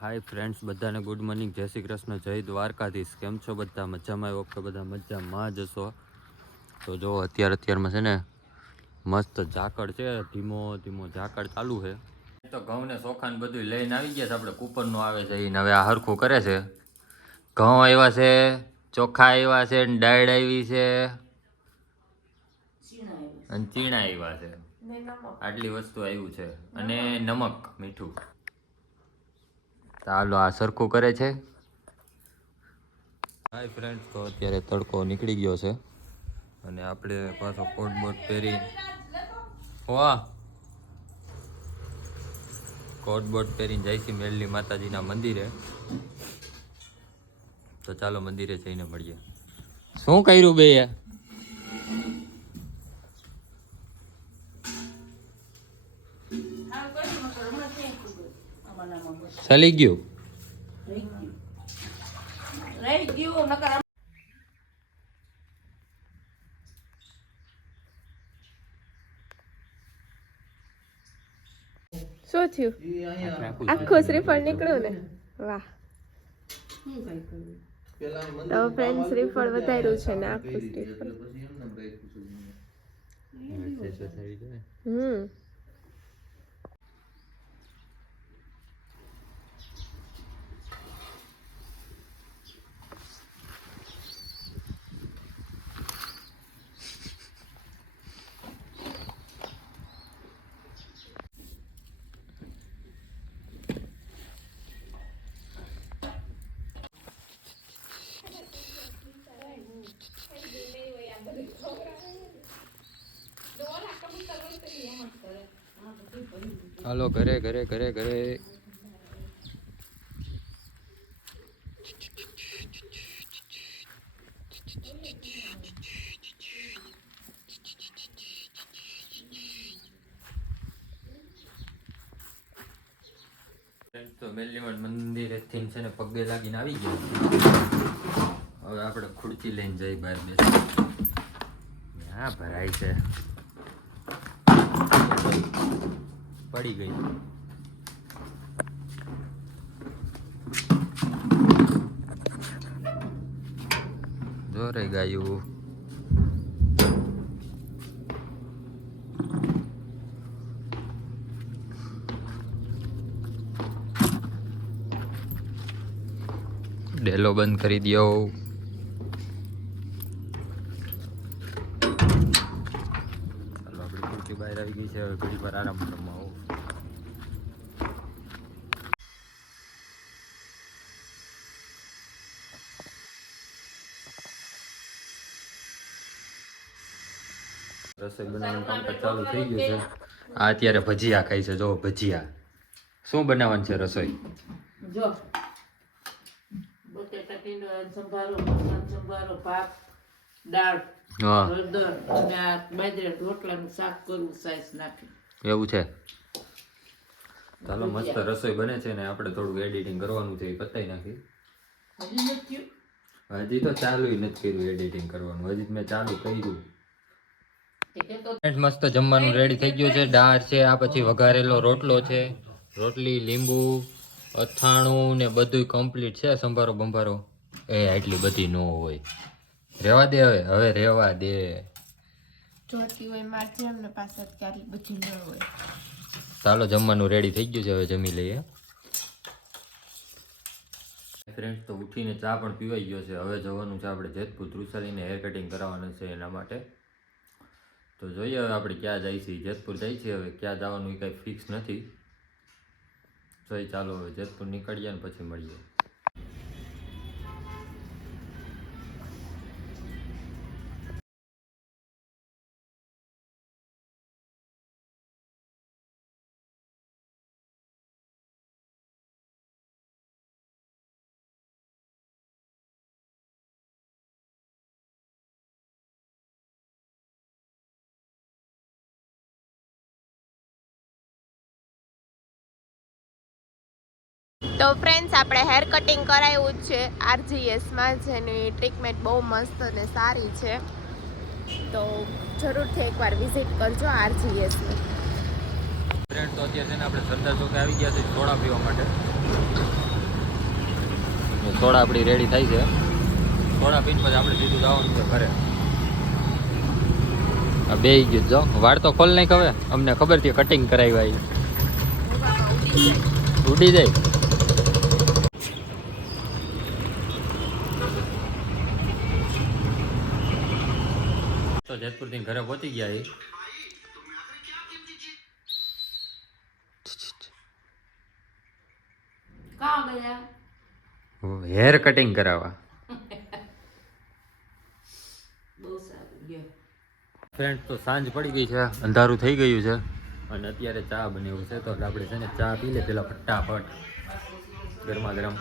Hi friends, બધાને good morning, જય શ્રી કૃષ્ણ, જય દ્વારકાધીશ. કેમ છો બધા? મજામાં આવ્યો કે બધા મજામાં જ હશો? તો જો અત્યારમાં છે ને મસ્ત ઝાકળ છે, ધીમો ધીમો ઝાકળ ચાલુ છે. તો ઘઉં ને ચોખા ને બધું લઈને આવી ગયા છે. આપણે કૂપરનું આવે છે એને હવે આ હરખું કરે છે. ઘઉં આવ્યા છે, ચોખા આવ્યા છે, દાળ આવી છે અને ચીણા આવ્યા છે. આટલી વસ્તુ આવ્યું છે અને નમક મીઠું. ચાલો આ સરખું કરે છે. હાય ફ્રેન્ડ્સ, તો અત્યારે તડકો નીકળી ગયો છે અને આપણે પાછો કોટ બોટ પહેરી કોટ બોટ પહેરીને જઈશું મેલની માતાજીના મંદિરે. તો ચાલો મંદિરે જઈને મળીએ. શું કર્યું બે? ચાલી ગયું. શું થયું? આખું શ્રીફળ નીકળ્યું ને? વાહ. તો ફ્રેન્ડ શ્રીફળ વધાર્યું છે ને આખું શ્રીફળ. હાલો ઘરે ઘરે ઘરે ઘરે. તો મેલીમાં મંદિરેથી છે ને પગે લાગીને આવી ગયા. હવે આપણે ખુરચી લઈને જઈ બહાર બેસી. હા ભરાય છે, પડી ગઈ. જોરે ગાયું. ડેલો બંધ કરી દો. ચાલો આપણી ખુરશી બહાર આવી ગઈ છે. હવે ઘડી પર આરામ કરવા આવો. રસોઈ બનાવવાનું કામકાજ ચાલુ થઈ ગયું છે. આ અત્યારે ભજીયા ખાઈ છે. જો ભજીયા. શું બનાવવાનું છે રસોઈ? જો બટેટા ટીંડો સંભારો ભાત દાળ હળદર અને આ બાજરા રોટલાનું શાક કરવું સાઈઝ નાખી. એવું છે. ચાલો મસ્ત રસોઈ બને છે ને આપણે થોડું એડિટિંગ કરવાનું છે, એ પતાઈ નાખી. હજી તો ચાલુ નથી કર્યું એડિટિંગ કરવાનું. હજી મેં ચાલુ કર્યું. મસ્ત જમવાનું રેડી થઈ ગયું છે. દાળ છે, આ પછી વઘારેલો રોટલો છે, રોટલી, લીંબુ, અથાણું ને બધું કમ્પ્લીટ છે. સંભારો બંભારો એ આટલી બધી ન હોય. રેવા દે હવે રેવા દે. જોતી હોય મારથી એમને પાછળ ક્યારેક બધી ન હોય. ચાલો જમવાનું રેડી થઈ ગયું છે, હવે જમી લઈએ. ફ્રેન્ડ્સ, તો ઉઠીને ચા પણ પીવાઈ ગયો છે. હવે જવાનું છે આપણે જેતપુર. તૃષાલીને હેર કટિંગ કરાવવાનું છે એના માટે. તો જોઈએ હવે આપણે ક્યાં જાય છીએ. જેતપુર જાય છે. હવે ક્યાં જવાનું એ કાંઈ ફિક્સ નથી. જોઈએ ચાલો હવે જેતપુર નીકળીએ ને પછી મળીએ. તો ફ્રેન્ડ્સ, આપણે હેર કટિંગ કરાવ્યું જ છે આરજીએસમાં, જેની ટ્રીટમેન્ટ બહુ મસ્ત અને સારી છે. તો જરૂરથી એકવાર વિઝિટ કરજો આરજીએસમાં. ફ્રેન્ડ, તો અત્યારે આપણે સરદાર ચોકે આવી ગયા છે સોડા પીવા માટે. સોડા આપણી રેડી થાય છે. સોડા પીને પછી આપણે સીધું જવાનું છે ઘરે. આ બે ગયું જો વાળ તો ખોલ નહીં હવે અમને ખબર છે કટિંગ કરાવી ઉડી જાય. તો જેતપુરથી ઘરે પહોંચી ગયા એ. કાં ગયા? હેર કટિંગ કરાવવા. બહુ સારું ગયો. ફ્રેન્ડ તો સાંજ પડી ગઈ છે, અંધારું થઈ ગયું છે અને અત્યારે ચા બનાવ્યું છે. તો આપણે છે ને ચા પી લે પેલા ફટાફટ ગરમા ગરમ.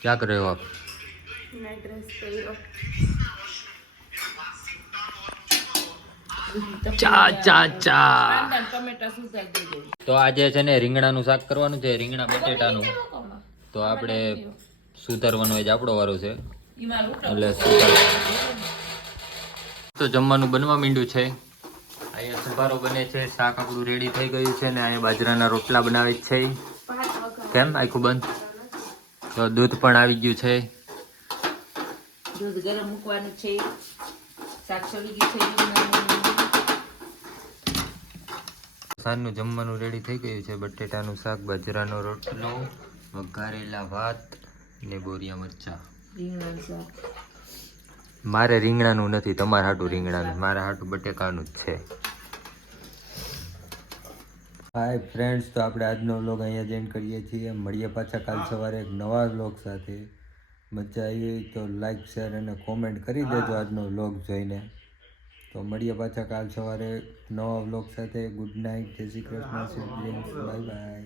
ક્યાં કરે હો આપ? મેં ડ્રેસ પહેર્યો. ચા ચા ચા. કાંદા ટમેટા સુધારી દેજો. તો આજે છે ને રીંગણાનું શાક કરવાનું છે, રીંગણા બટેટાનું. તો આપણે સુધારવાનું જ આપણો વારો છે ઈમાં લૂંટો. એટલે સુધાર. તો જમવાનું બનવા માંડ્યું છે. અહીંયા સંભારો બને છે, શાક આપણું રેડી થઈ ગયું છે ને અહીંયા બાજરાના રોટલા બનાવે છે. કેમ આખું બંધ? તો દૂધ પણ આવી ગયું છે. દૂધ ગરમ મૂકવાનું છે. શાક ચડી ગયું છે. રીંગણાનું. સાંજનું જમવાનું રેડી થઈ ગયું છે. બટેટાનું શાક, બાજરાનો રોટલો, વઘારેલા ભાત ને બોરિયા મરચા. રીંગણાનું શાક. મારે રીંગણાનું નથી, તમારે હાટું રીંગણાનું, મારા હાટું બટેકાનું જ છે. હાય ફ્રેન્ડ્સ, તો આપણે આજનો વ્લોગ અહીંયા જ એન્ડ કરીએ છીએ. મળીએ પાછા કાલ સવારે એક નવા વ્લોગ સાથે. મજા આવી તો લાઈક, શેર અને કોમેન્ટ કરી દેજો આજનો વ્લોગ જોઈને. તો મળીએ પાછા કાલ સવારે નવા વ્લોગ સાથે. ગુડ નાઇટ, જય Shri Krishna, sweet dreams, bye bye.